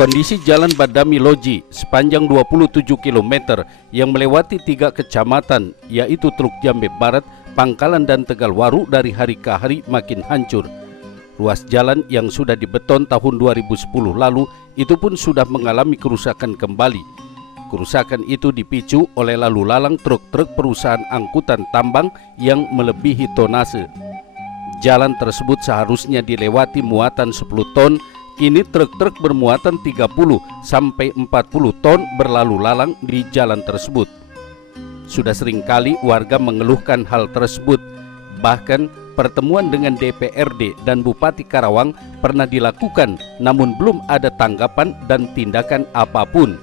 Kondisi Jalan Badami Loji sepanjang 27 km yang melewati 3 kecamatan yaitu Teluk Jambe Barat, Pangkalan dan Tegalwaru dari hari ke hari makin hancur. Ruas jalan yang sudah dibeton tahun 2010 lalu itu pun sudah mengalami kerusakan kembali. Kerusakan itu dipicu oleh lalu lalang truk-truk perusahaan angkutan tambang yang melebihi tonase. Jalan tersebut seharusnya dilewati muatan 10 ton. Kini truk-truk bermuatan 30 sampai 40 ton berlalu lalang di jalan tersebut. Sudah seringkali warga mengeluhkan hal tersebut. Bahkan pertemuan dengan DPRD dan Bupati Karawang pernah dilakukan, namun belum ada tanggapan dan tindakan apapun.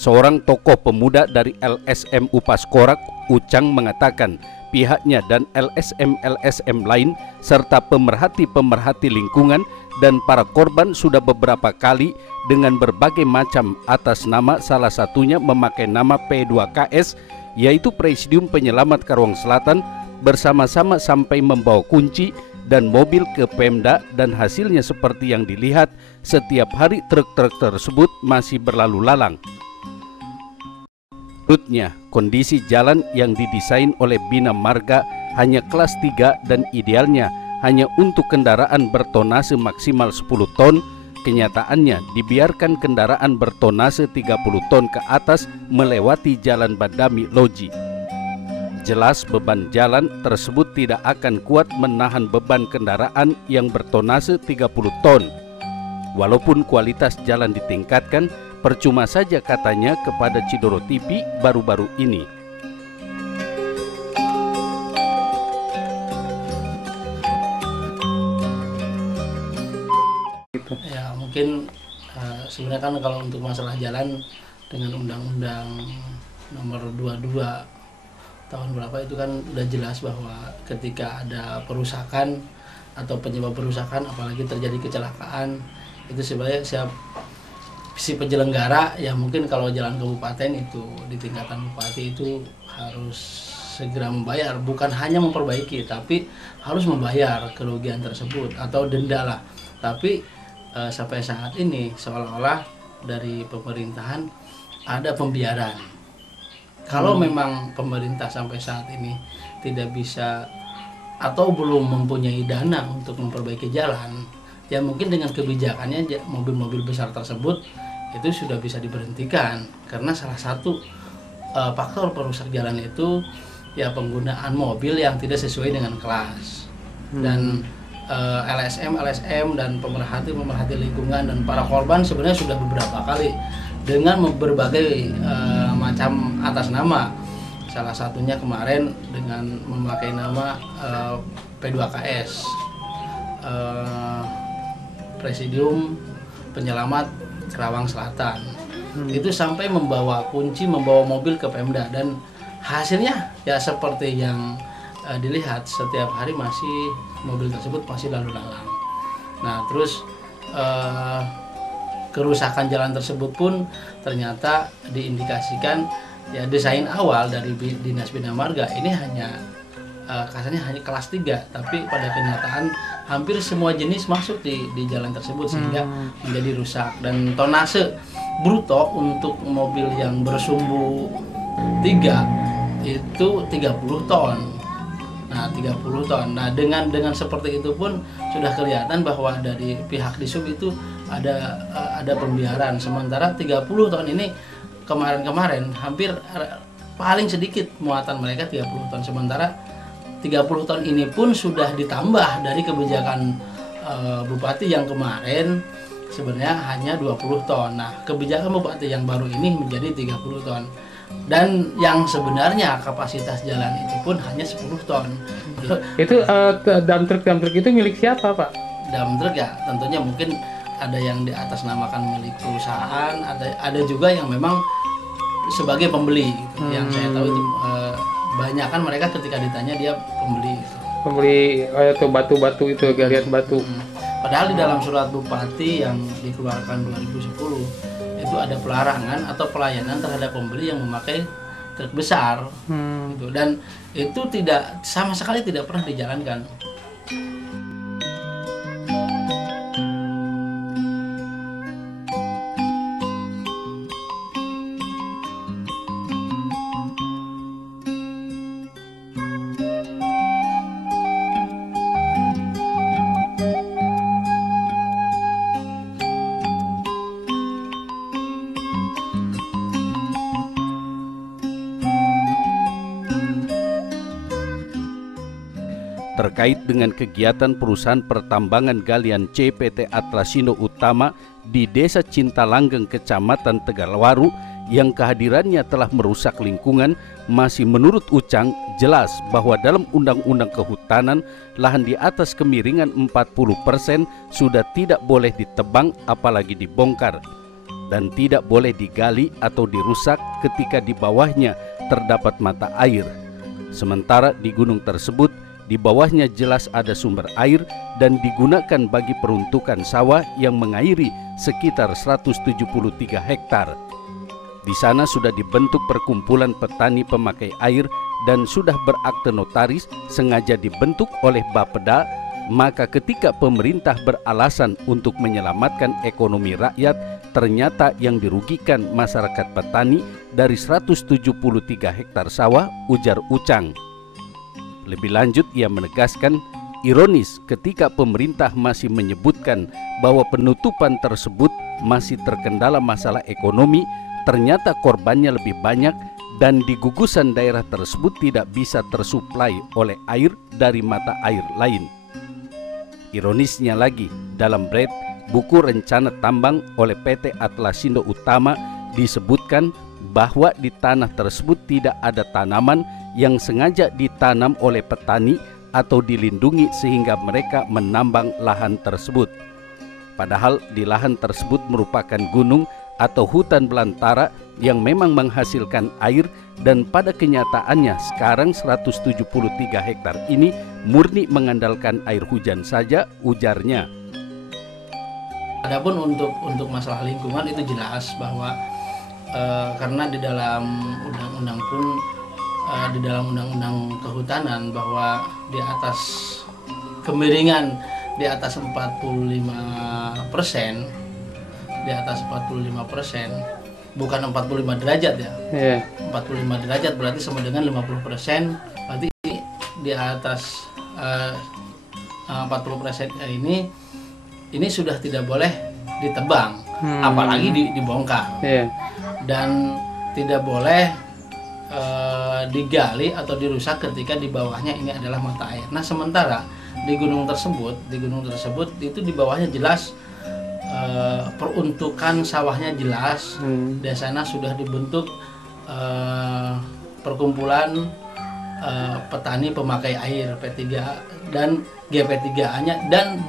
Seorang tokoh pemuda dari LSM Upas Korak, Ucang, mengatakan pihaknya dan LSM-LSM lain serta pemerhati-pemerhati lingkungan dan para korban sudah beberapa kali dengan berbagai macam atas nama, salah satunya memakai nama P2KS, yaitu Presidium Penyelamat Karawang Selatan, bersama-sama sampai membawa kunci dan mobil ke Pemda, dan hasilnya seperti yang dilihat, setiap hari truk-truk tersebut masih berlalu lalang. Menurutnya, kondisi jalan yang didesain oleh Bina Marga hanya kelas 3 dan idealnya hanya untuk kendaraan bertonase maksimal 10 ton. Kenyataannya dibiarkan kendaraan bertonase 30 ton ke atas melewati Jalan Badami Loji. Jelas beban jalan tersebut tidak akan kuat menahan beban kendaraan yang bertonase 30 ton. Walaupun kualitas jalan ditingkatkan, percuma saja katanya kepada Cidoro TV baru-baru ini. Ya mungkin sebenarnya kan kalau untuk masalah jalan dengan Undang-Undang Nomor 22 tahun berapa itu kan udah jelas bahwa ketika ada perusakan atau penyebab perusakan, apalagi terjadi kecelakaan, itu sebenarnya si penyelenggara ya mungkin kalau jalan kabupaten itu di tingkatan bupati itu harus segera membayar, bukan hanya memperbaiki tapi harus membayar kerugian tersebut atau denda lah. Tapi sampai saat ini seolah-olah dari pemerintahan ada pembiaran. Kalau memang pemerintah sampai saat ini tidak bisa atau belum mempunyai dana untuk memperbaiki jalan, ya mungkin dengan kebijakannya mobil-mobil besar tersebut itu sudah bisa diberhentikan, karena salah satu faktor perusak jalan itu ya penggunaan mobil yang tidak sesuai dengan kelas. Dan LSM dan pemerhati lingkungan dan para korban sebenarnya sudah beberapa kali dengan berbagai macam atas nama. Salah satunya kemarin dengan memakai nama P2KS, Presidium Penyelamat Karawang Selatan. Itu sampai membawa kunci, membawa mobil ke Pemda, dan hasilnya ya seperti yang dilihat, setiap hari masih mobil tersebut masih lalu lalang. Nah terus kerusakan jalan tersebut pun ternyata diindikasikan ya desain awal dari Dinas Bina Marga ini hanya kasarnya hanya kelas 3, tapi pada kenyataan hampir semua jenis masuk di jalan tersebut sehingga menjadi rusak. Dan tonase bruto untuk mobil yang bersumbu 3 itu 30 ton. Nah, 30 ton. Nah, dengan seperti itu pun sudah kelihatan bahwa dari pihak Disub itu ada pembiaran. Sementara 30 ton ini kemarin hampir paling sedikit muatan mereka 30 ton. Sementara 30 ton ini pun sudah ditambah dari kebijakan Bupati yang kemarin sebenarnya hanya 20 ton. Nah, kebijakan Bupati yang baru ini menjadi 30 ton. Dan yang sebenarnya kapasitas jalan itu pun hanya 10 ton. Itu dump truck itu milik siapa, Pak? Dump truck ya tentunya mungkin ada yang di atas namakan milik perusahaan, ada juga yang memang sebagai pembeli gitu. Yang saya tahu itu banyak kan mereka ketika ditanya dia pembeli gitu. Pembeli itu batu-batu itu, galian batu. Padahal di dalam surat bupati yang dikeluarkan 2010 itu ada pelarangan atau pelayanan terhadap pembeli yang memakai truk besar, gitu. Dan itu tidak sama sekali tidak pernah dijalankan. Terkait dengan kegiatan perusahaan pertambangan galian C PT Atlasindo Utama di Desa Cintalanggeng, Kecamatan Tegalwaru, yang kehadirannya telah merusak lingkungan, masih menurut Ucang jelas bahwa dalam Undang-Undang Kehutanan, lahan di atas kemiringan 40% sudah tidak boleh ditebang apalagi dibongkar, dan tidak boleh digali atau dirusak ketika di bawahnya terdapat mata air. Sementara di gunung tersebut, di bawahnya jelas ada sumber air dan digunakan bagi peruntukan sawah yang mengairi sekitar 173 hektar. Di sana sudah dibentuk perkumpulan petani pemakai air dan sudah berakte notaris sengaja dibentuk oleh Bapeda. Maka ketika pemerintah beralasan untuk menyelamatkan ekonomi rakyat, ternyata yang dirugikan masyarakat petani dari 173 hektar sawah, ujar Ucang. Lebih lanjut, ia menegaskan, ironis ketika pemerintah masih menyebutkan bahwa penutupan tersebut masih terkendala masalah ekonomi, ternyata korbannya lebih banyak dan di gugusan daerah tersebut tidak bisa tersuplai oleh air dari mata air lain. Ironisnya lagi, dalam buku rencana tambang oleh PT Atlasindo Utama disebutkan bahwa di tanah tersebut tidak ada tanaman yang sengaja ditanam oleh petani atau dilindungi sehingga mereka menambang lahan tersebut. Padahal di lahan tersebut merupakan gunung atau hutan belantara yang memang menghasilkan air, dan pada kenyataannya sekarang 173 hektar ini murni mengandalkan air hujan saja, ujarnya. Adapun untuk masalah lingkungan itu jelas bahwa karena di dalam undang-undang pun di dalam Undang-Undang Kehutanan bahwa di atas kemiringan di atas 45%, di atas 45%, bukan 45 derajat ya. 45 derajat berarti sama dengan 50%, berarti di atas 40% ini sudah tidak boleh ditebang, apalagi dibongkar. Dan tidak boleh digali atau dirusak ketika di bawahnya ini adalah mata air. Nah, sementara di gunung tersebut itu di bawahnya jelas peruntukan sawahnya jelas. Di sana sudah dibentuk perkumpulan petani pemakai air P3 dan GP3A-nya dan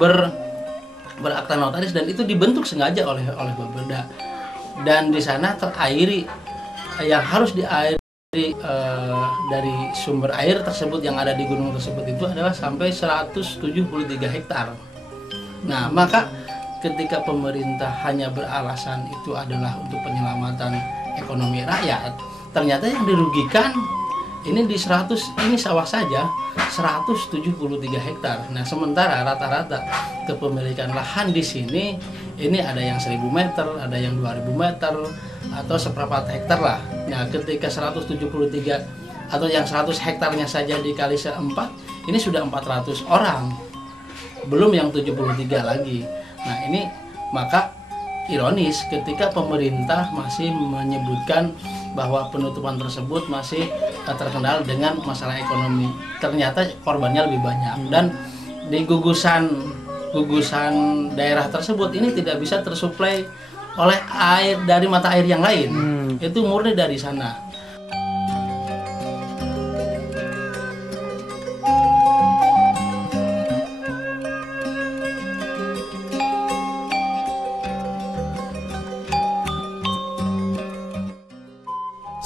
berakta notaris, dan itu dibentuk sengaja oleh Bapeda. Dan di sana terairi yang harus diairi dari sumber air tersebut yang ada di gunung tersebut itu adalah sampai 173 hektar. Nah, maka ketika pemerintah hanya beralasan itu adalah untuk penyelamatan ekonomi rakyat, ternyata yang dirugikan ini di 100, ini sawah saja 173 hektar. Nah, sementara rata-rata kepemilikan lahan di sini ini ada yang 1000 meter, ada yang 2000 meter, atau seperempat hektar lah. Nah, ketika 173 atau yang 100 hektarnya saja dikali 4, ini sudah 400 orang. Belum yang 73 lagi. Nah, ini maka ironis ketika pemerintah masih menyebutkan bahwa penutupan tersebut masih terkendala dengan masalah ekonomi. Ternyata korbannya lebih banyak, dan di gugusan daerah tersebut ini tidak bisa tersuplai oleh air dari mata air yang lain. Itu murni dari sana.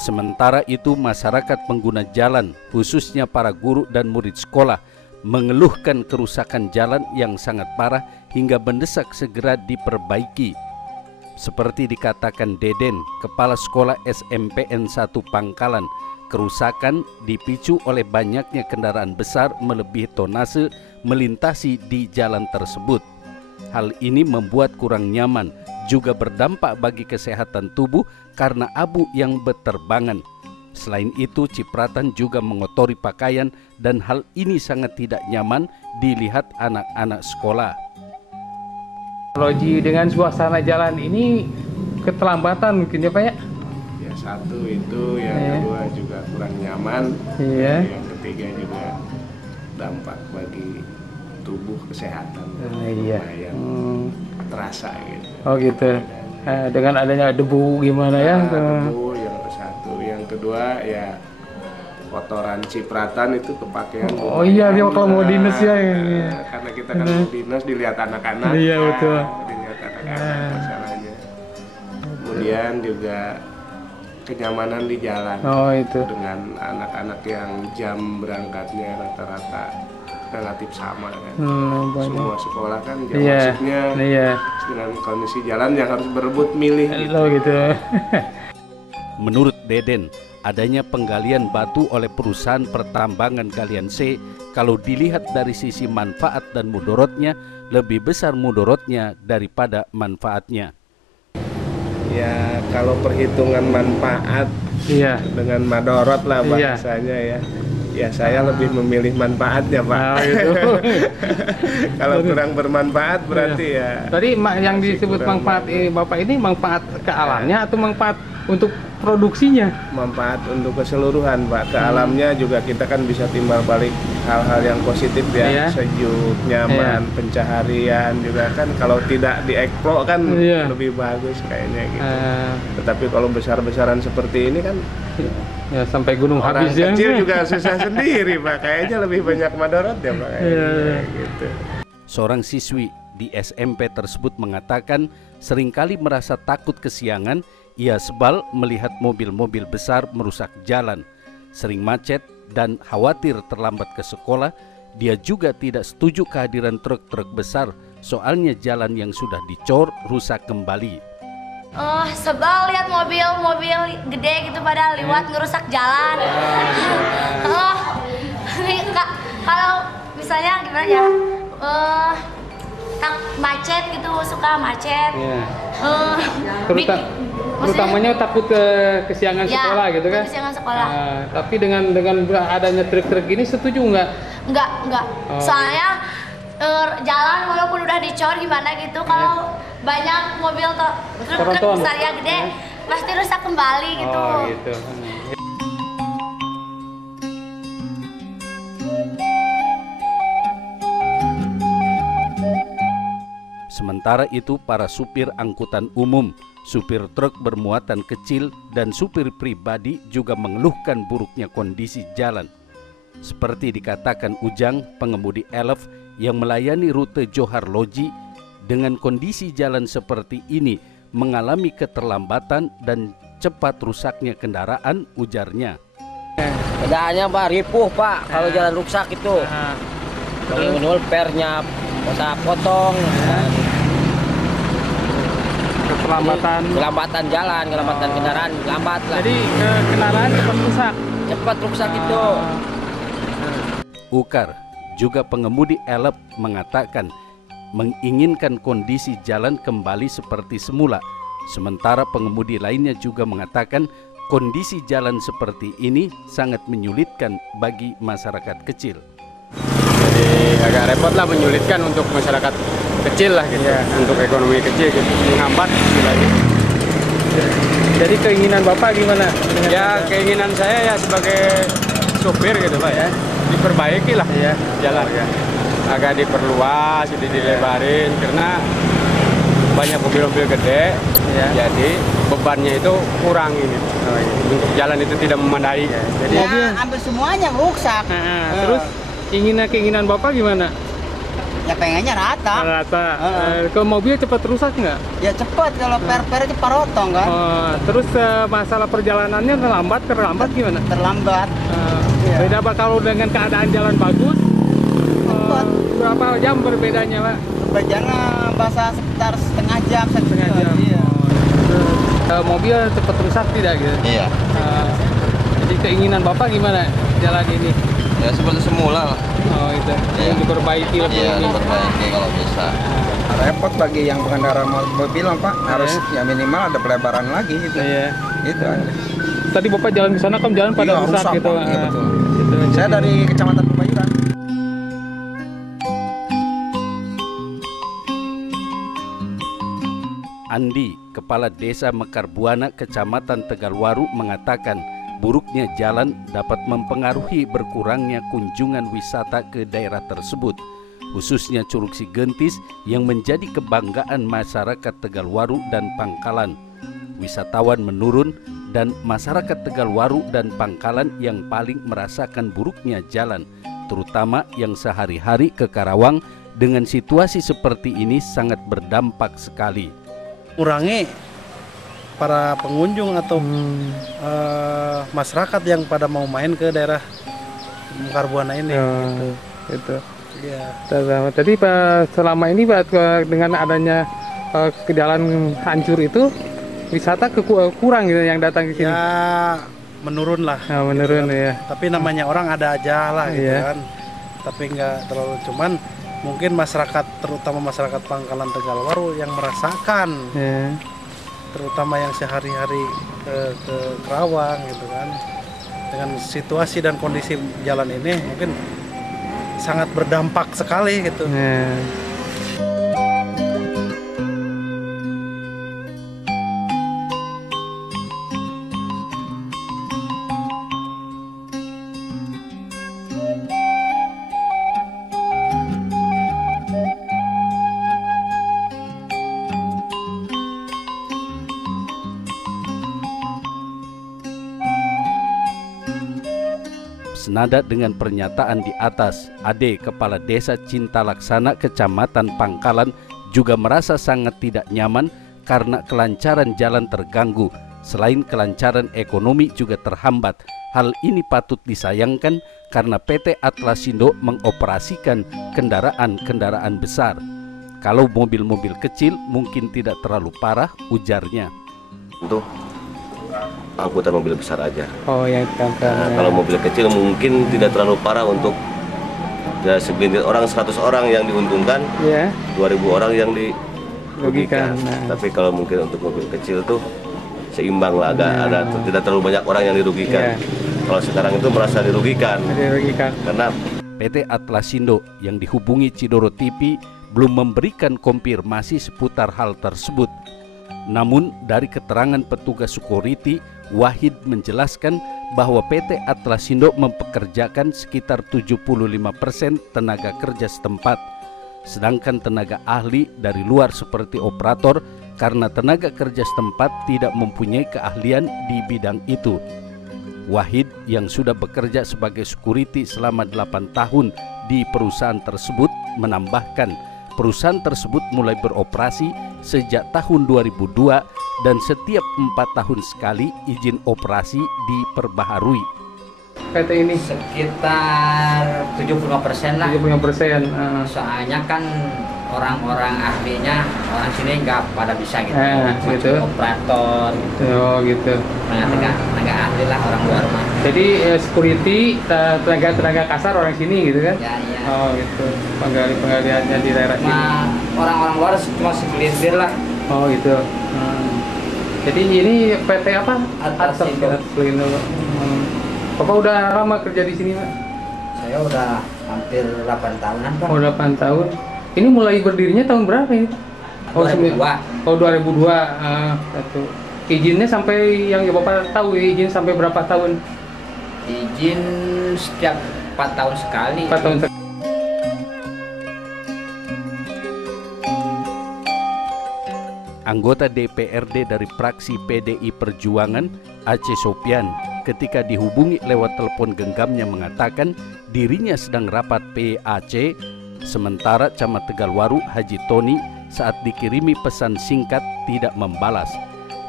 Sementara itu masyarakat pengguna jalan, khususnya para guru dan murid sekolah, mengeluhkan kerusakan jalan yang sangat parah hingga mendesak segera diperbaiki. Seperti dikatakan Deden, Kepala Sekolah SMPN 1 Pangkalan, kerusakan dipicu oleh banyaknya kendaraan besar melebihi tonase melintasi di jalan tersebut. Hal ini membuat kurang nyaman, juga berdampak bagi kesehatan tubuh karena abu yang berterbangan. Selain itu, cipratan juga mengotori pakaian dan hal ini sangat tidak nyaman dilihat anak-anak sekolah. Logi dengan suasana jalan ini keterlambatan mungkin ya Pak ya? Ya satu itu, yang kedua juga kurang nyaman, yang ketiga juga dampak bagi tubuh kesehatan yang terasa gitu. Oh gitu. Dengan adanya debu gimana ya? Debu yang ke satu, yang kedua ya kotoran cipratan itu kepakean. Oh iya, dia kalau mau dinas ya. Karena kita kan mau dinas dilihat anak-anak. Iya betul. Dilihat anak-anak masalahnya. Kemudian juga kenyamanan di jalan. Oh itu. Dengan anak-anak yang jam berangkatnya rata-rata relatif sama kan. Semua sekolah kan jam masuknya dengan kondisi jalan yang harus berebut milih gitu. Gitu. Menurut Deden, adanya penggalian batu oleh perusahaan pertambangan Galian C, kalau dilihat dari sisi manfaat dan mudorotnya, lebih besar mudorotnya daripada manfaatnya. Ya kalau perhitungan manfaat dengan madorot lah bahasanya ya. Ya saya lebih memilih manfaatnya Pak. Gitu. Kalau kurang bermanfaat berarti ya. Tadi yang disebut manfaat Bapak ini manfaat ke alamnya atau manfaat untuk produksinya? Manfaat untuk keseluruhan Pak. Ke alamnya juga kita kan bisa timbal balik hal-hal yang positif ya. Sejuk, nyaman, pencaharian juga kan. Kalau tidak dieksplor kan lebih bagus kayaknya gitu. Tetapi kalau besar-besaran seperti ini kan ya sampai gunung orang habis ya. Kecil juga susah sendiri Pak. Kayaknya lebih banyak madorot ya Pak. Gitu. Seorang siswi di SMP tersebut mengatakan seringkali merasa takut kesiangan. Ia sebal melihat mobil-mobil besar merusak jalan, sering macet dan khawatir terlambat ke sekolah. Dia juga tidak setuju kehadiran truk-truk besar, soalnya jalan yang sudah dicor rusak kembali. Sebal lihat mobil-mobil gede gitu pada lewat ngerusak jalan. Kalau misalnya gimana ya, macet gitu, suka macet. Terutamanya takut ke kesiangan sekolah gitu kan? Kesiangan sekolah. Tapi dengan adanya truk-truk ini setuju nggak? Enggak. Soalnya jalan walaupun udah dicor gimana gitu, kalau banyak mobil truk besar yang gede pasti rusak kembali gitu. Oh gitu. Sementara itu para supir angkutan umum, supir truk bermuatan kecil dan supir pribadi juga mengeluhkan buruknya kondisi jalan. Seperti dikatakan Ujang, pengemudi Elf yang melayani rute Johar Loji, dengan kondisi jalan seperti ini mengalami keterlambatan dan cepat rusaknya kendaraan, ujarnya. Keadaannya Pak, ripuh Pak, kalau jalan rusak itu. Minimal pernya bisa potong. Kelambatan jalan, kelambatan kendaraan, lambat lah. Jadi kendaraan cepat rusak. Cepat rusak itu. Ukar, juga pengemudi Elf, mengatakan menginginkan kondisi jalan kembali seperti semula. Sementara pengemudi lainnya juga mengatakan kondisi jalan seperti ini sangat menyulitkan bagi masyarakat kecil. Jadi agak repot lah, menyulitkan untuk masyarakat kecil lah gitu, untuk ekonomi kecil gitu, menghambat lagi. Jadi keinginan Bapak gimana? Ya keinginan saya ya sebagai sopir gitu Pak ya, diperbaiki lah jalan ya. Agak diperluas, jadi dilebarin karena banyak mobil-mobil gede, jadi bebannya itu kurang ini. Untuk jalan itu tidak memadai. Jadi hampir semuanya rusak. Terus keinginan Bapak gimana? Ya pengennya rata. Kalau mobil cepat rusak nggak? Ya cepat, kalau per itu parotong kan. Terus masalah perjalanannya terlambat gimana? Terlambat. Beda kalau dengan keadaan jalan bagus? lewat. Berapa jam berbedanya, Pak? Berbedanya bahasa sekitar setengah jam. Iya. Mobil cepat rusak tidak gitu? Iya. Jadi keinginan Bapak gimana jalan ini? Ya seperti semula lah. Oh itu, iya. Diperbaiki lebih Iya, ini. diperbaiki kalau bisa. Repot bagi yang pengendara mobil Pak, harus ya minimal ada pelebaran lagi gitu. Iya. Itu aja. Tadi Bapak jalan ke sana kan jalan pada Iya, rusak gitu. Pak. Iya, betul. Gitu. Saya dari Kecamatan Pebayuran. Andi, Kepala Desa Mekarbuana, Kecamatan Tegalwaru mengatakan buruknya jalan dapat mempengaruhi berkurangnya kunjungan wisata ke daerah tersebut, khususnya Curug Sigentis yang menjadi kebanggaan masyarakat Tegalwaru dan Pangkalan. Wisatawan menurun dan masyarakat Tegalwaru dan Pangkalan yang paling merasakan buruknya jalan, terutama yang sehari-hari ke Karawang dengan situasi seperti ini sangat berdampak sekali. Kurangi para pengunjung atau masyarakat yang pada mau main ke daerah Mekarbuana ini. Gitu. Ya. Jadi selama ini Pak, dengan adanya ke jalan hancur itu wisata kurang gitu yang datang ke sini. Ya menurun lah. Ya, menurun gitu kan. Ya. Tapi namanya orang ada aja lah gitu ya. kan. Tapi nggak terlalu, cuman mungkin masyarakat, terutama masyarakat Pangkalan Tegalwaru yang merasakan, ya. Terutama yang sehari-hari ke Karawang gitu kan, dengan situasi dan kondisi jalan ini mungkin sangat berdampak sekali gitu. Ya. Senada dengan pernyataan di atas, Ade, Kepala Desa Cinta Laksana, Kecamatan Pangkalan, juga merasa sangat tidak nyaman karena kelancaran jalan terganggu. Selain kelancaran ekonomi juga terhambat. Hal ini patut disayangkan karena PT Atlasindo mengoperasikan kendaraan-kendaraan besar. Kalau mobil-mobil kecil mungkin tidak terlalu parah, ujarnya. Untuk angkutan mobil besar aja. Oh ya kan. Nah, kalau mobil kecil mungkin tidak terlalu parah untuk ya segelintir orang, 100 orang yang diuntungkan, 2000 orang yang dirugikan. Tapi kalau mungkin untuk mobil kecil tuh seimbang lah, ada tidak terlalu banyak orang yang dirugikan. Kalau sekarang itu merasa dirugikan. Karena PT Atlasindo yang dihubungi Cidoro TV belum memberikan konfirmasi seputar hal tersebut. Namun dari keterangan petugas security, Wahid menjelaskan bahwa PT Atlasindo mempekerjakan sekitar 75% tenaga kerja setempat, sedangkan tenaga ahli dari luar seperti operator karena tenaga kerja setempat tidak mempunyai keahlian di bidang itu. Wahid yang sudah bekerja sebagai security selama 8 tahun di perusahaan tersebut menambahkan, perusahaan tersebut mulai beroperasi sejak tahun 2002 dan setiap 4 tahun sekali izin operasi diperbaharui. PT ini sekitar 75% lah. 75%. Soalnya kan orang-orang ahlinya orang sini nggak pada bisa gitu. Gitu. Operator. Oh gitu. Tenaga ahli lah orang luar mah. Jadi security tenaga kasar orang sini gitu kan? Ya, iya. Oh gitu. Penggaliannya di daerah sini. Orang-orang luar cuma segelintir lah. Oh gitu. Jadi ini PT apa? Atlasindo. Bapak udah lama kerja di sini, Pak? Saya udah hampir 8 tahunan, Pak. Oh, 8 tahun. Ini mulai berdirinya tahun berapa ini? 2002. Oh, 2002. Satu. Izinnya sampai yang Bapak tahu, izin sampai berapa tahun? Izin setiap 4 tahun sekali. 4 tahun sekali. Anggota DPRD dari fraksi PDI Perjuangan, Aceh Sopian, ketika dihubungi lewat telepon genggamnya mengatakan dirinya sedang rapat PAC, sementara Camat Tegalwaru Haji Tony saat dikirimi pesan singkat tidak membalas.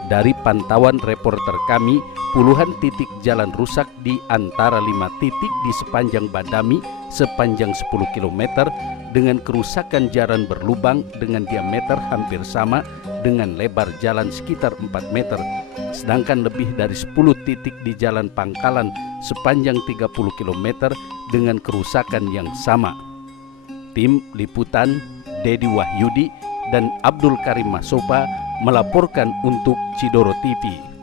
Dari pantauan reporter kami, puluhan titik jalan rusak di antara 5 titik di sepanjang Badami sepanjang 10 km dengan kerusakan jalan berlubang dengan diameter hampir sama dengan lebar jalan sekitar 4 meter. Sedangkan lebih dari 10 titik di jalan Pangkalan sepanjang 30 km dengan kerusakan yang sama. Tim Liputan Dedi Wahyudi dan Abdul Karim Masopa melaporkan untuk Cidoro TV.